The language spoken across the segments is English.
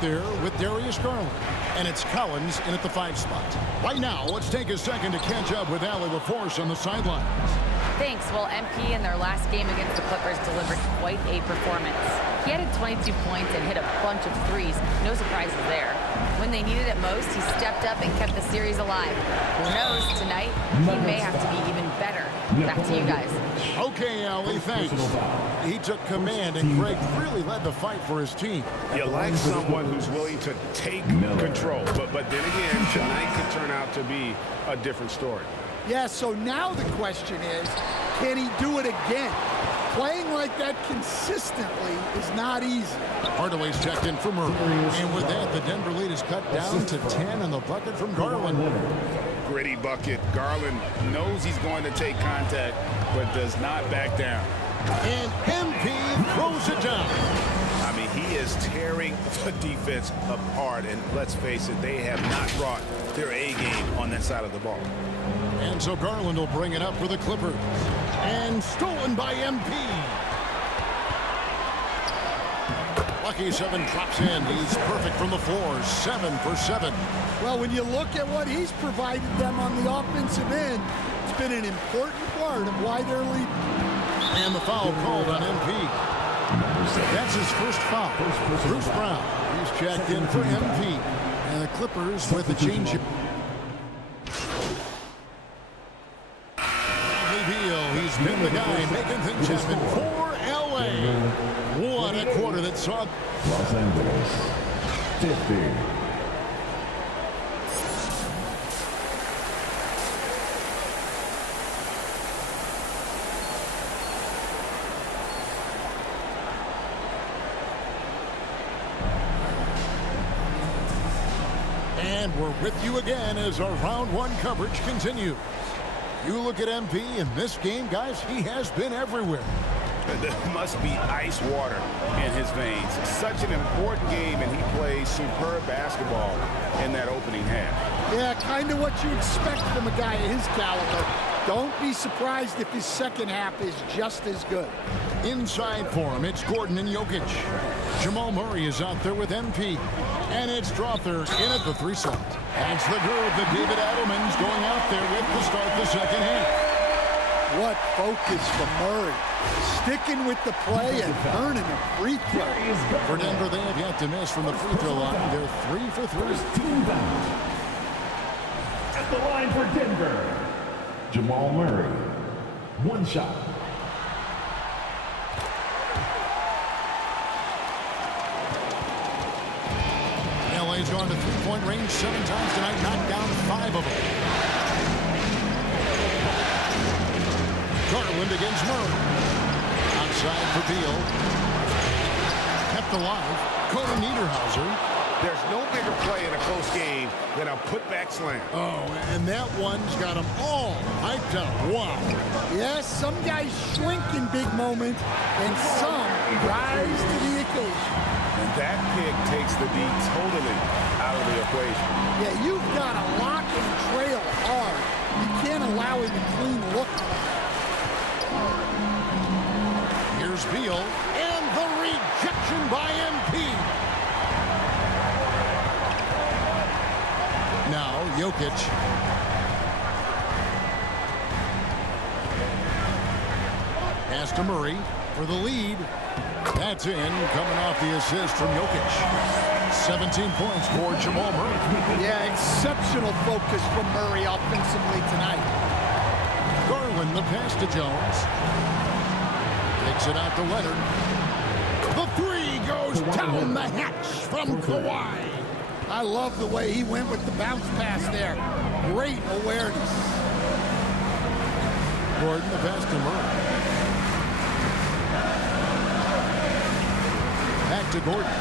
there with Darius Garland. And it's Collins in at the 5 spot. Right now, let's take a second to catch up with Allie LaForce on the sidelines. Thanks. Well, MP in their last game against the Clippers delivered quite a performance. He added 22 points and hit a bunch of threes. No surprises there. When they needed it most, he stepped up and kept the series alive. Who knows, tonight he may have to be even better. Back to you guys. Okay, Allie, thanks. He took command, and Greg really led the fight for his team. You like someone who's willing to take control. But then again, tonight could turn out to be a different story. Yeah, so now the question is, can he do it again? Playing like that consistently is not easy. Hardaway's checked in for Murray. And with that, the Denver lead is cut down to 10 on the bucket from Garland. Gritty bucket. Garland knows he's going to take contact, but does not back down. And MP throws it down. I mean, he is tearing the defense apart. And let's face it, they have not brought their A game on that side of the ball. And so Garland will bring it up for the Clippers. And stolen by MP. Lucky 7 drops in. He's perfect from the floor. 7 for 7. Well, when you look at what he's provided them on the offensive end, it's been an important part of why they're leading. And the foul called on MP. That's his first foul. Bruce Brown. He's checked in for MP. And the Clippers with a change. He's been the guy making things happen for LA. What a quarter that saw Los Angeles 50. And we're with you again as our round 1 coverage continues. You look at MP in this game, guys, he has been everywhere. There must be ice water in his veins. Such an important game, and he plays superb basketball in that opening half. Yeah, kind of what you expect from a guy of his caliber. Don't be surprised if his second half is just as good. Inside for him, it's Gordon and Jokic. Jamal Murray is out there with MP. And it's Strother in at the 3 slot. That's the groove that David Adelman's going out there with to start the second half. What focus from Murray. Sticking with the play and earning a free throw. For Denver, they have yet to miss from the free throw line. They're 3 for 3. At the line for Denver, Jamal Murray. 1 shot. LA's gone to 3-point range 7 times tonight, knocked down 5 of them. Garland against Murray. Outside for Beal. Kept alive. Cody Niederhauser. There's no bigger play in a close game than a putback slam. Oh, and that one's got them all hyped up. Wow. Yes, some guys shrink in big moments, and some rise to the occasion. And that pick takes the D totally out of the equation. Yeah, you've got to lock and trail hard. You can't allow him to clean look. Here's Beal, and the rejection by MP. Now, Jokic. Pass to Murray for the lead. That's in, coming off the assist from Jokic. 17 points for Jamal Murray. Yeah, exceptional focus from Murray offensively tonight. Garland, the pass to Jones. Takes it out to Leonard. The 3 goes down the hatch from Kawhi. I love the way he went with the bounce pass there. Great awareness. Gordon, the pass to Murray. Back to Gordon.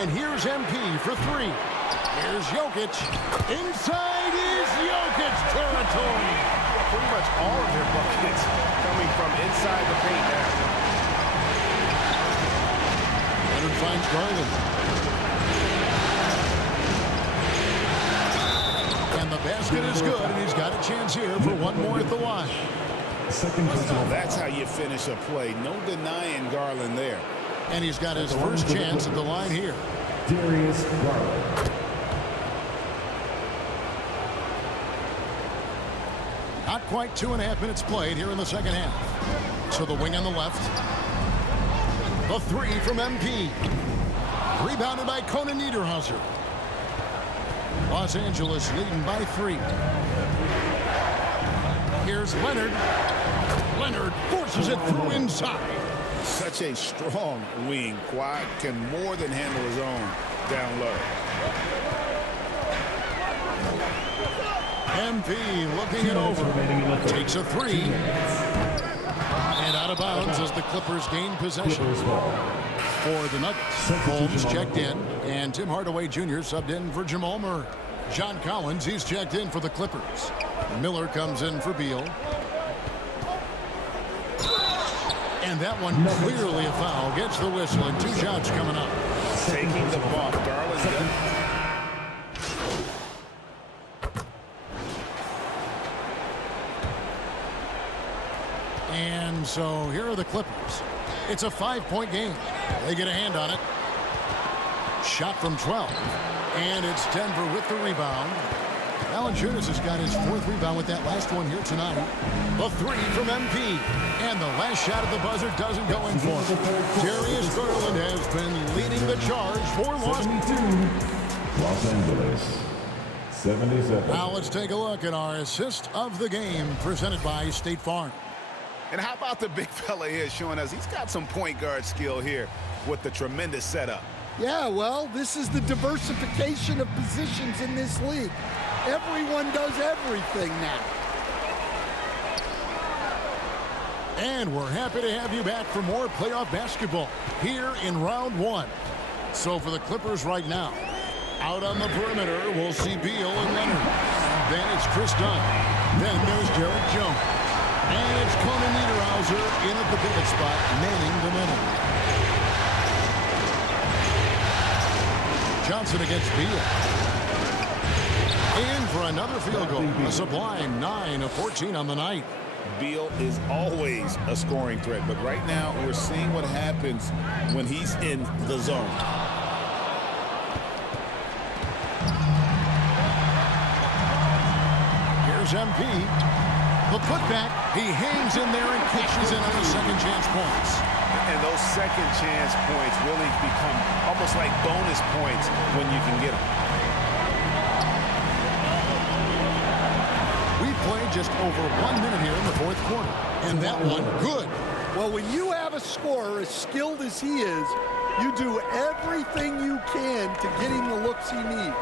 And here's MP for 3. Here's Jokic. Inside is Jokic territory. Pretty much all of their buckets coming from inside the paint now. Leonard finds Garland. And the basket is good, and he's got a chance here for one more at the line. Second personal. That's how you finish a play. No denying Garland there. And he's got his first chance at the line here. Darius Garland. Not quite 2.5 minutes played here in the second half. So the wing on the left. The three from MP. Rebounded by Conan Niederhauser. Los Angeles leading by 3. Here's Leonard. Leonard forces it through inside. Such a strong wing. Kawhi can more than handle his own down low. MP looking it over. Takes a 3. And out of bounds as the Clippers gain possession. For the Nuggets, Holmes checked in. And Tim Hardaway Jr. subbed in for Jamal Murray. John Collins, he's checked in for the Clippers. Miller comes in for Beal. And that one clearly a foul. Gets the whistle and 2 shots coming up. Taking the bump. Garland. And so here are the Clippers. It's a 5-point game. They get a hand on it. Shot from 12. And it's Denver with the rebound. Valanciunas has got his 4th rebound with that last one here tonight. The 3 from MP. And the last shot at the buzzer doesn't go in for him. Darius Garland has been leading the charge for Los Angeles 77. Now let's take a look at our assist of the game presented by State Farm. And how about the big fella here showing us he's got some point guard skill here with the tremendous setup. Yeah, well, this is the diversification of positions in this league. Everyone does everything now. And we're happy to have you back for more playoff basketball here in round 1. So for the Clippers right now, out on the perimeter, we'll see Beal and Leonard. Then it's Chris Dunn. Then there's Derek Jones. And it's Conan Niederhauser in at the pivot spot, manning the middle. Johnson against Beal. In for another field goal. A sublime 9 of 14 on the night. Beal is always a scoring threat, but right now we're seeing what happens when he's in the zone. Here's MP. The putback. He hangs in there and cashes in on the second chance points. And those second chance points really become almost like bonus points when you can get them. We played just over 1 minute here in the 4th quarter. And that one, good. Well, when you have a scorer as skilled as he is, you do everything you can to get him the looks he needs.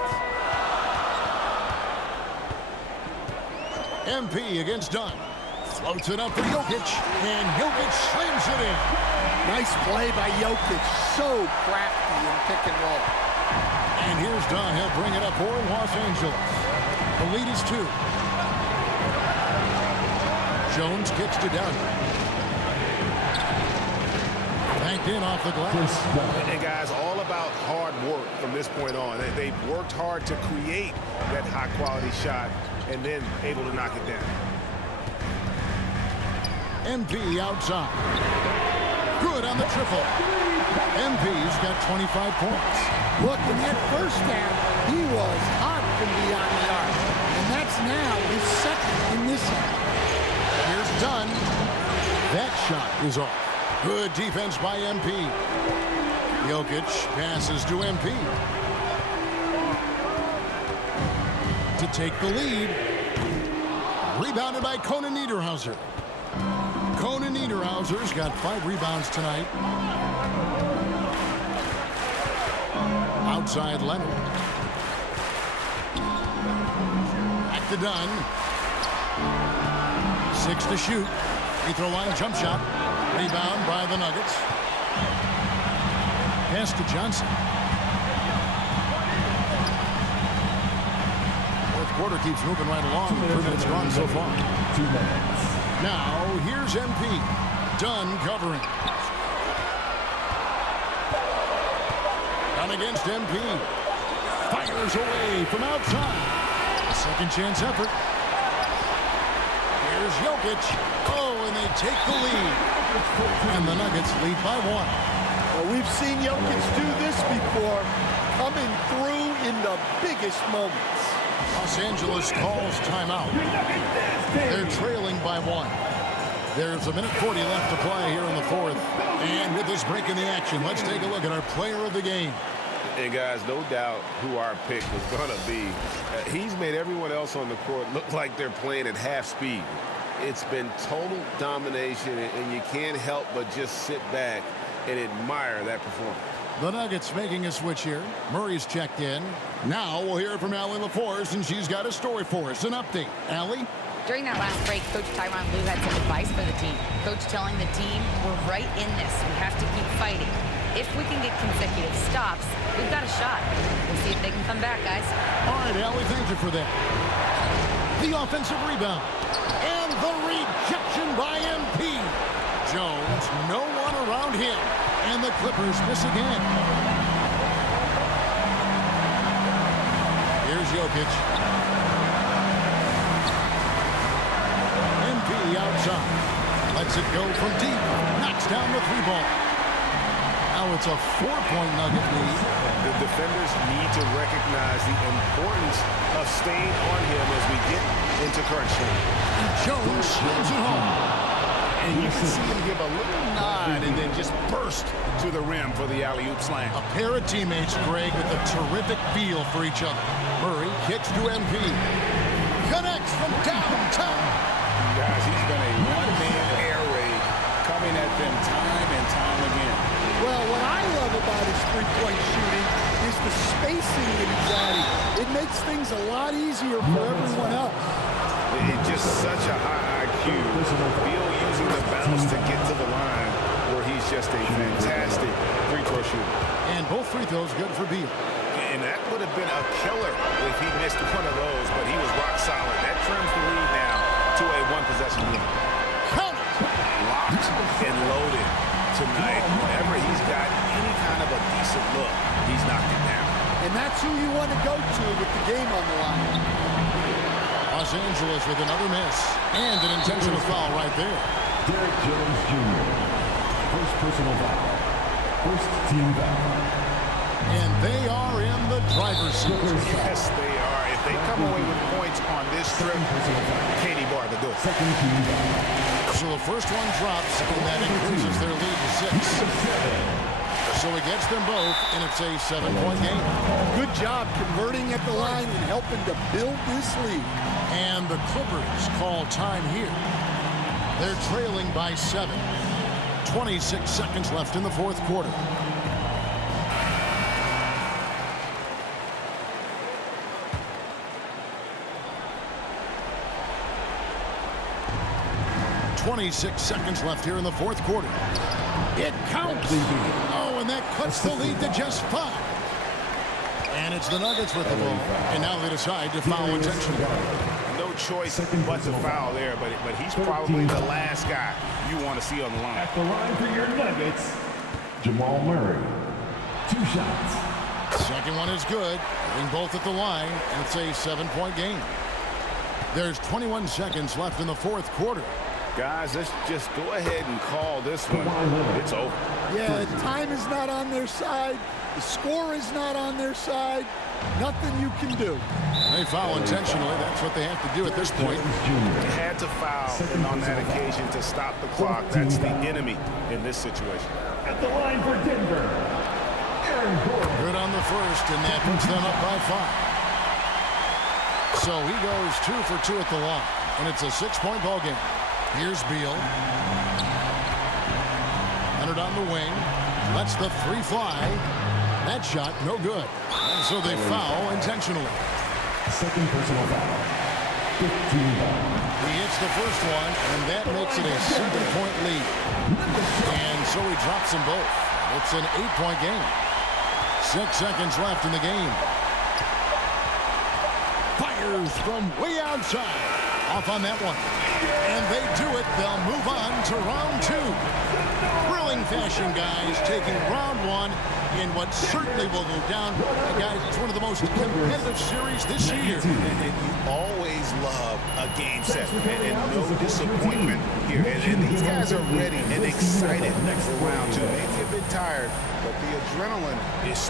MP against Dunn. Floats it up for Jokic. And Jokic slams it in. Nice play by Jokic. So crafty in pick and roll. And here's Dunn. He'll bring it up for Los Angeles. The lead is 2. Jones kicks to Dunn. Banked in off the glass. And guys, all about hard work from this point on. They've worked hard to create that high-quality shot and then able to knock it down. MP outside. Good on the triple. MP's got 25 points. Look, in that first half, he was hot from beyond the arc. And that's now his second in this half. Here's Dunn. That shot is off. Good defense by MP. Jokic passes to MP. To take the lead. Rebounded by Conan Niederhauser. Conan Niederhauser's got 5 rebounds tonight. Outside Leonard. Back to Dunn. 6 to shoot. Free throw line jump shot. Rebound by the Nuggets. Pass to Johnson. 4th quarter keeps moving right along. Proving it's strong so far. 2 minutes. Now, here's MP. Dunn covering. Dunn against MP. Fires away from outside. A second chance effort. Here's Jokic. Oh, and they take the lead. And the Nuggets lead by 1. Well, we've seen Jokic do this before, coming through in the biggest moments. Los Angeles calls timeout. They're trailing by 1. There's a minute 40 left to play here in the fourth. And with this break in the action, let's take a look at our player of the game. And guys, no doubt who our pick was going to be. He's made everyone else on the court look like they're playing at half speed. It's been total domination, and you can't help but just sit back and admire that performance. The Nuggets making a switch here. Murray's checked in. Now we'll hear from Allie LaForce, and she's got a story for us. An update. Allie? During that last break, Coach Tyronn Lue had some advice for the team. Coach telling the team, we're right in this. We have to keep fighting. If we can get consecutive stops, we've got a shot. We'll see if they can come back, guys. All right, Allie, thank you for that. The offensive rebound. And the rejection by MP. Jones, no one around him. And the Clippers miss again. Here's Jokic. MP outside. Lets it go from deep. Knocks down the 3-ball. Now it's a 4-point Nugget lead. The defenders need to recognize the importance of staying on him as we get into crunch time. Jones slams it home. And you can see him give a little nod and then just burst to the rim for the alley-oop slam. A pair of teammates, Greg, with a terrific feel for each other. Murray kicks to MP. Connects from downtown. Guys, he's been a one-man air raid coming at them time and time again. Well, what I love about his three-point shooting is the spacing that he's adding. It makes things a lot easier for everyone else. It's just such a high IQ. Beal using the bounce to get to the line where he's just a fantastic free-throw shooter. And both free throws good for Beal. And that would have been a killer if he missed one of those, but he was rock solid. That trims the lead now to a one-possession lead. Count it. Locked and loaded tonight. Whenever he's got any kind of a decent look, he's knocked it down. And that's who you want to go to with the game on the line. Los Angeles with another miss. And an intentional foul right there. Derek Jones Jr. First personal foul. First team foul. And they are in the driver's seat. Yes, they are. If they come away with points on this trip, Katie Barr to do it. Second team foul. So the first one drops, and that increases their lead to 6. So it gets them both, and it's a 7-point game. Good job converting at the line and helping to build this lead. And the Clippers call time here. They're trailing by 7. 26 seconds left in the fourth quarter. .26 seconds left here in the fourth quarter. It counts. Oh, and that cuts the lead to just 5. And it's the Nuggets with the ball. And now they decide to foul intentionally. No choice but to foul there, but he's probably the last guy you want to see on the line. At the line for your Nuggets, Jamal Murray. 2 shots. Second one is good. Getting both at the line, and it's a 7-point game. There's 21 seconds left in the fourth quarter. Guys, let's just go ahead and call this one. It's over. Yeah, time is not on their side. The score is not on their side. Nothing you can do. They foul intentionally. That's what they have to do at this point. Had to foul on that occasion to stop the clock. That's the enemy in this situation. At the line for Denver, Aaron Gordon. Good on the first, and that puts them up by 5. So he goes 2 for 2 at the line, and it's a 6-point ball game. Here's Beal. Leonard on the wing. Lets the 3 fly. That shot, no good. And so they foul intentionally. Second personal foul. 15 foul. He hits the first one, and that makes it a 7-point lead. And so he drops them both. It's an 8-point game. 6 seconds left in the game. Fires from way outside. off on that one. And they do it. They'll move on to round 2. Thrilling fashion, guys, taking round 1 in what certainly will go down. Guys, it's one of the most competitive series this year. And you always love a game set and no disappointment here. And these guys are ready and excited for round 2. Maybe a bit tired, but the adrenaline is still